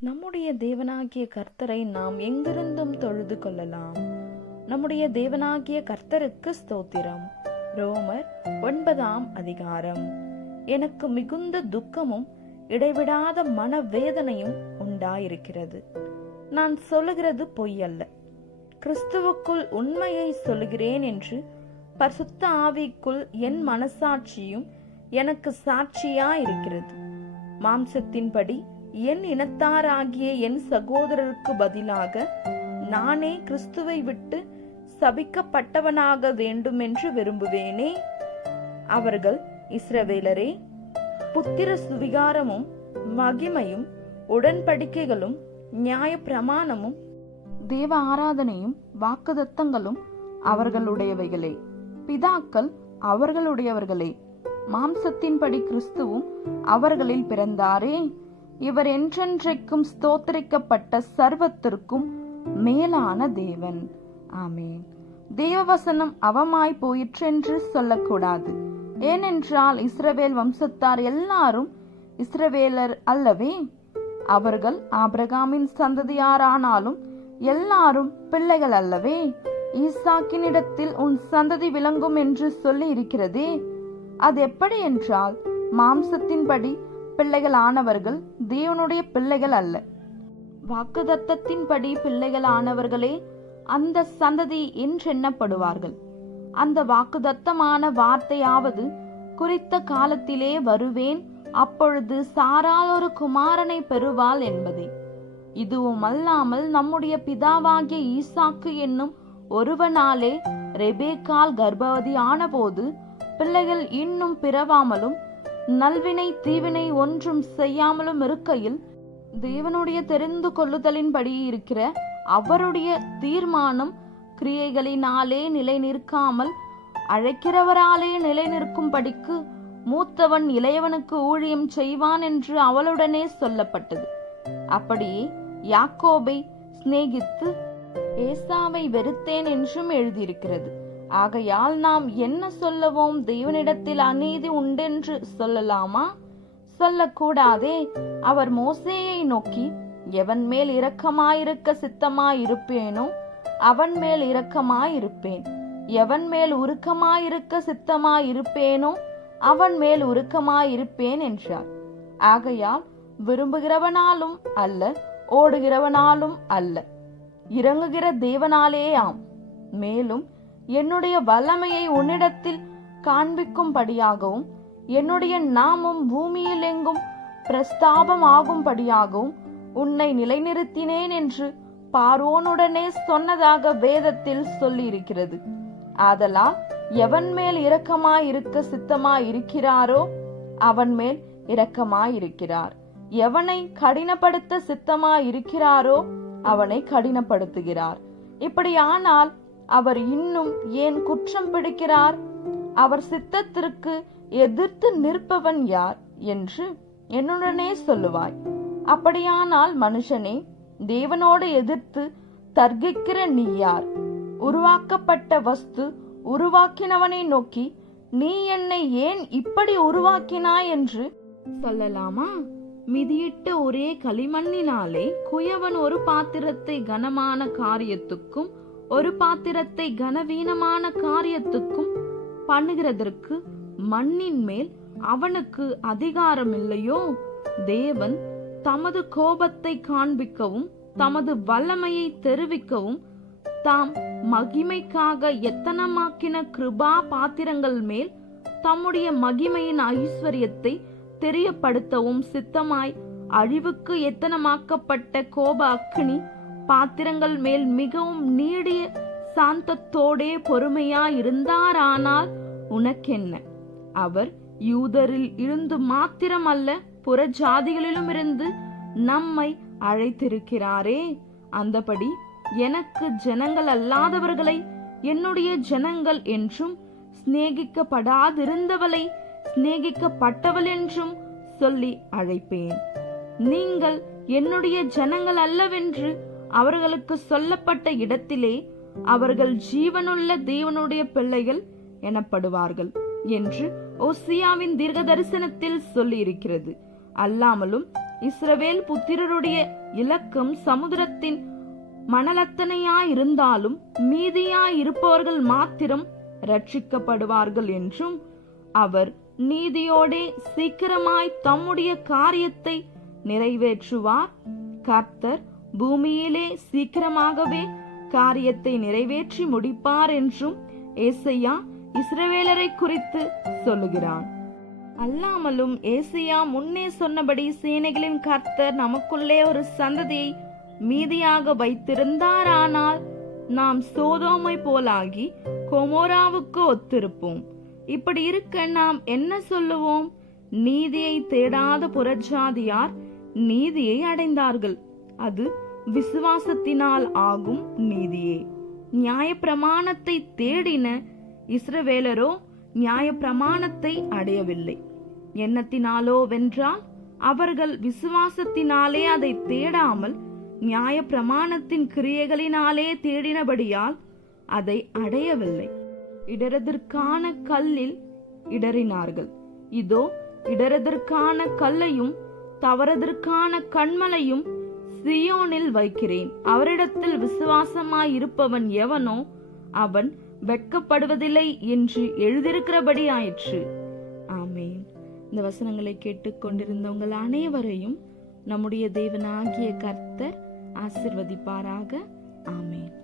நம்முடைய தேவனாகிய கர்த்தரை நாம் எங்கிருந்தும் தொழுது கொள்ளலாம். நம்முடைய தேவனாகிய கர்த்தருக்கு ஸ்தோத்திரம். ரோமர் ஒன்பதாம் அதிகாரம். எனக்கு மிகுந்த துக்கமும் இடைவிடாத மனவேதனையும் உண்டாயிருக்கிறது. நான் சொல்லுகிறது பொய்யல்ல. கிறிஸ்துவுக்குள் உண்மையை சொல்லுகிறேன் என்று பரிசுத்த ஆவிக்குள் என் மனசாட்சியும் எனக்கு சாட்சியா இருக்கிறது மாம்சத்தின்படி என் இனத்தாராகிய என் சகோதரருக்கு பதிலாக நானே கிறிஸ்துவை விட்டு சபிக்கப்பட்டவனாக வேண்டுமென்று விரும்புவேனே. அவர்கள் இஸ்ரவேலரே புத்திர சுவிகாரமும் மகிமையும் உடன்படிக்கைகளும் நியாய பிரமாணமும் தேவ ஆராதனையும் வாக்குதத்தங்களும் அவர்களுடையவைகளே. பிதாக்கள் அவர்களுடையவர்களே மாம்சத்தின்படி கிறிஸ்துவும் அவர்களில் பிறந்தாரே. இவர் என்றென்றைக்கும் ஸ்தோத்தரிக்கப்பட்ட சர்வத்திற்கும் மேலான தேவன். ஆமேன். தேவவசனம் அவமாய் போயிற்றென்று சொல்லக்கூடாது. ஏனென்றால் இஸ்ரவேல் வம்சத்தார் எல்லாரும் இஸ்ரவேலர் அல்லவே. அவர்கள் ஆபிரகாமின் சந்ததியாரானாலும் எல்லாரும் பிள்ளைகள் அல்லவே. ஈசாக்கினிடத்தில் உன் சந்ததி விளங்கும் என்று சொல்லி இருக்கிறதே அது எப்படி என்றால் மாம்சத்தின்படி பிள்ளைகள் ஆனவர்கள் தேவனுடைய பிள்ளைகள் அல்ல. வாக்குதத்தத்தின்படி பிள்ளைகள் ஆனவர்களே அந்த சந்ததி என்றெண்ணப்படுவார்கள். அந்த வாக்குதத்தமான வார்த்தையாவது குறித்த காலத்திலே வருவேன் அப்பொழுது சாரால் ஒரு குமாரனை பெறுவாள் என்பதே. இதுவும் அல்லாமல் நம்முடைய பிதாவாகிய ஈசாக்கு என்னும் ஒருவனாலே ரெபேக்கால் கர்ப்பவதி ஆனபோது பிள்ளைகள் இன்னும் பிறவாமலும் நல்வினை தீவினை ஒன்றும் செய்யாமலும் இருக்கையில் தேவனுடைய தெரிந்து கொள்ளுதலின்படி இருக்கிற அவருடைய தீர்மானம் கிரியைகளினாலே நிலை நிற்காமல் அழைக்கிறவராலே நிலை நிற்கும்படிக்கு மூத்தவன் இளையவனுக்கு ஊழியம் செய்வான் என்று அவளுடனே சொல்லப்பட்டது. அப்படியே யாக்கோபை சிநேகித்து ஏசாவை வெறுத்தேன் என்றும் எழுதியிருக்கிறது. ஆகையால் நாம் என்ன சொல்லவும் தேவனிடத்தில் அநீதி உண்டென்று சொல்லலாமா? சொல்லக்கூடாதே. அவர் மோசேயை நோக்கி எவன் மேல் இரக்கமாயிருக்க சித்தமாயிருப்பேனோ அவன் மேல் இரக்கமாயிருப்பேன். எவன் மேல் உருக்கமாயிருக்க சித்தமாயிருப்பேனோ அவன் மேல் உருக்கமாயிருப்பேன் என்றார். ஆகையால் விரும்புகிறவனாலும் அல்ல ஓடுகிறவனாலும் அல்ல. இறங்குகிற தேவனாலேயாம். மேலும் என்னுடைய வல்லமையை உன்னிடத்தில் காண்பிக்கும்படியாகவும் என்னுடைய நாமம் பூமியில் எங்கும் பிரஸ்தாபம் ஆகும்படியாகவும் உன்னை நிலைநிறுத்தினேன் என்று பார்வோனுடனே சொன்னதாக வேதத்தில் சொல்லியிருக்கிறது. ஆதலால் எவன் மேல் இரக்கமாயிருக்க சித்தமாயிருக்கிறாரோ அவன் மேல் இரக்கமாயிருக்கிறார். எவனை கடினப்படுத்த சித்தமாயிருக்கிறாரோ அவனை கடினப்படுத்துகிறார். இப்படியானால் அவர் இன்னும் ஏன் குற்றம் பிடிக்கிறார்? அவர் சித்தத்திற்கு எதிர்த்து நிற்பவன் யார் என்று என்னுடனே சொல்லுவாய். அப்படியானால் மனுஷனே தேவனோடு எதிர்த்து தர்கிக்கிற நீ யார்? உருவாக்கப்பட்ட வஸ்து உருவாக்கினவனை நோக்கி நீ என்னை ஏன் இப்படி உருவாக்கினாய் என்று? சொல்லலாமா? மிதியிட்ட ஒரே களிமண்ணினாலே குயவன் ஒரு பாத்திரத்தை கனமான காரியத்துக்கும் ஒரு பாத்திரத்தை கனவீனமான காரியத்துக்கும் பண்ணுகிறதற்கு மண்ணின் மேல் அவனுக்கு அதிகாரம் இல்லையோ தேவன் தமது கோபத்தை காண்பிக்கவும் தமது வல்லமையை தெரிவிக்கவும் தாம் மகிமைக்காக எத்தனமாக்கின கிருபா பாத்திரங்கள் மேல் தம்முடைய மகிமையின் ஐஸ்வர்யத்தை தெரியப்படுத்தவும் சித்தமாய் அழிவுக்கு எத்தனமாக்கப்பட்ட கோப அக்னி பாத்திரங்கள் மேல் மிகவும் நீடிய சாந்தத்தோடே பொறுமையா இருந்தாரானால் உனக்கென்ன? அவர் யூதரில் இருந்து மாத்திரம் அல்ல புற ஜாதிகளிலும் இருந்து நம்மை அழைத்திருக்கிறாரே. அந்தபடி எனக்கு ஜனங்கள் அல்லாதவர்களை என்னுடைய ஜனங்கள் என்றும் சிநேகிக்கப்படாதிருந்தவளை சிநேகிக்கப்பட்டவள் என்றும் சொல்லி அழைப்பேன். நீங்கள் என்னுடைய ஜனங்கள் அல்லவென்று அவர்களுக்கு சொல்லப்பட்ட இடத்திலே அவர்கள் ஜீவனுள்ள தேவனுடைய பிள்ளைகள் எனப்படுவார்கள் என்று ஓசியாவின் தீர்க்க தரிசனத்தில் சொல்லியிருக்கிறது. அல்லாமலும் இஸ்ரவேல் புத்திரருடைய இலக்கம் சமுதிரத்தின் மணலத்தனையாயிருந்தாலும் மீதியாயிருப்பவர்கள் மாத்திரம் ரட்சிக்கப்படுவார்கள் என்றும் அவர் நீதியோடே சீக்கிரமாய் தம்முடைய காரியத்தை நிறைவேற்றுவார். கர்த்தர் பூமியிலே சீக்கிரமாகவே காரியத்தை நிறைவேற்றி முடிப்பார் என்றும் ஏசையா இஸ்ரவேலரை குறித்து சொல்லுகிறான். அல்லாமலும் ஏசியா முன்னே சொன்னபடி சேனைகளின் கர்த்தர் நமக்குள்ளே ஒரு சந்ததியை மீதியாக வைத்திருந்தாரானால் நாம் சோதோமை போலாகி கொமோராவுக்கு ஒத்திருப்போம். இப்படி இருக்க நாம் என்ன சொல்லுவோம்? நீதியை தேடாத புறஜாதியார் நீதியை அடைந்தார்கள். அது விசுவாசத்தினால் ஆகும் நீதியே. நியாயப்பிரமாணத்தை தேடின இஸ்ரவேலரோ நியாயப்பிரமாணத்தை அடையவில்லை. எண்ணத்தினாலோ வென்றால் அவர்கள் விசுவாசத்தினாலே அதை தேடாமல் நியாயப்பிரமாணத்தின் கிரியைகளினாலே தேடினபடியால் அதை அடையவில்லை. இடரதற்கான கல்லில் இடறினார்கள். இதோ இடரதற்கான கல்லையும் தவறதற்கான கண்மலையும் சியோனில் வைக்கிறேன். அவரிடத்தில் விசுவாசமாயிருப்பவன் எவனோ அவன் வெட்கப்படுவதில்லை என்று எழுதியிருக்கிறபடி ஆயிற்று ஆமேன். இந்த வசனங்களை கேட்டுக்கொண்டிருந்தவங்கள் அனைவரையும் நம்முடைய தேவனாகிய கர்த்தர் ஆசிர்வதிப்பாராக. ஆமேன்.